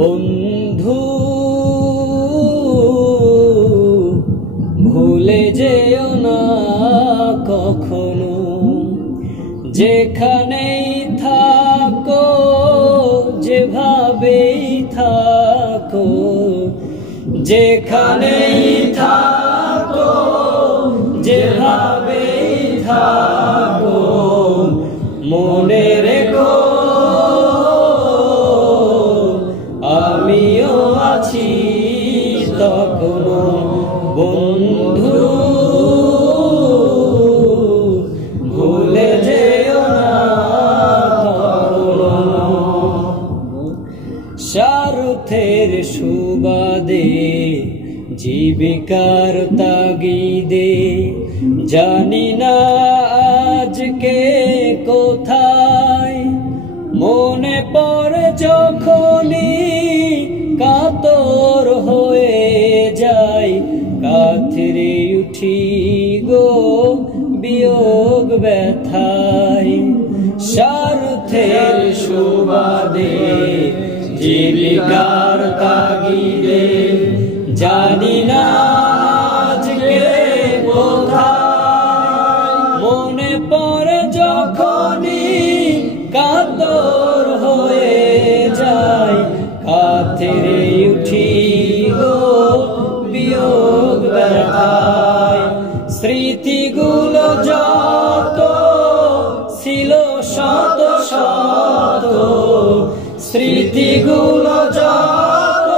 বন্ধু ভুলে যেও না কখনো, যেখানেই থাকো যেভাবেই থাকো, যেখানেই থাকো যেভাবেই থাকো, মনে রেখো আমিও আছি তখনো। বন্ধু ভুলে যেও না কখনো। স্বার্থের সুবাদে জীবিকার তাগিদে জানি না আজকে কোথায়, মনে পড়ে যখনই কাতর হয়ে যায়, কাতরে উঠি গো বিয়োগ ব্যথায়। স্বার্থের সুবাদে জীবিকার তাগিদে জানি না আজকে কোথায়, মনে পড়ে যখনই কাতর হয়ে যায়, কাতরে উঠি গো বিয়োগ ব্যথায়। স্মৃতিগুলো যত ছিল শত শত, স্মৃতিগুলো যত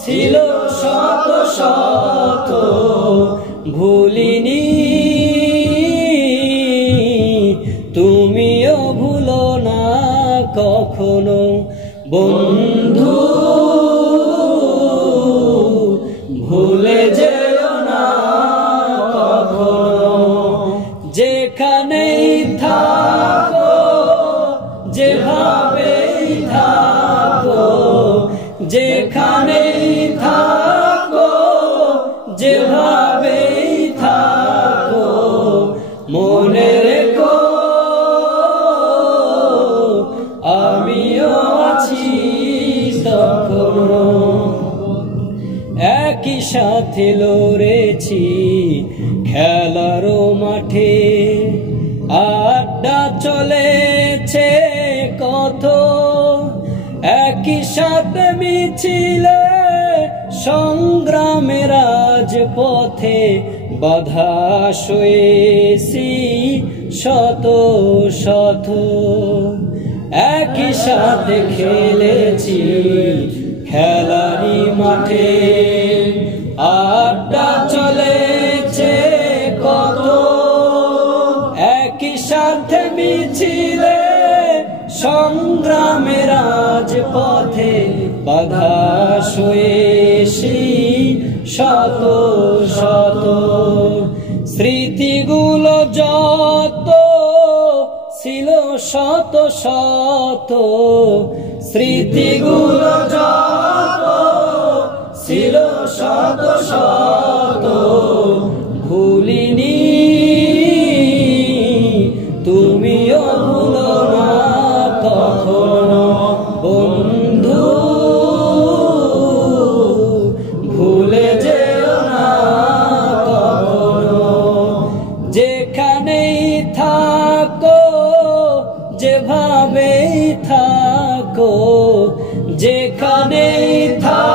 ছিল শত শত, ভুলিনি তুমিও ভুলো না কখনো। বন্ধু ভুলে যেও না কখনো, যেখানেই থাকো যেভাবেই থাকো, যেখানেই থাকো যেভাবেই থাকো, মনে রেখো আমিও আছি তখনো। একই সাথে লড়েছি খেলার মাঠে, আড্ডা চলেছে কত, একই সাথে মিছিলে সংগ্রামের রাজপথে, বাধা সয়েছি শত শত, একই সাথে খেলেছি খেলারি মাঠে, আড্ডা চলেছে কত, একই সাথে মিছিলে সংগ্রামের রাজপথে, বাধা সয়েছি শত শত। স্মৃতিগুলো যত ছিল শত শত, স্মৃতিগুলো যত ছিল শত শত, ভুলিনি তুমিও ভুলো না কখনো। বন্ধু ভুলে যেও না কখনো, যেখানেই থাকো যেভাবেই থাকো, যেখানেই থাকো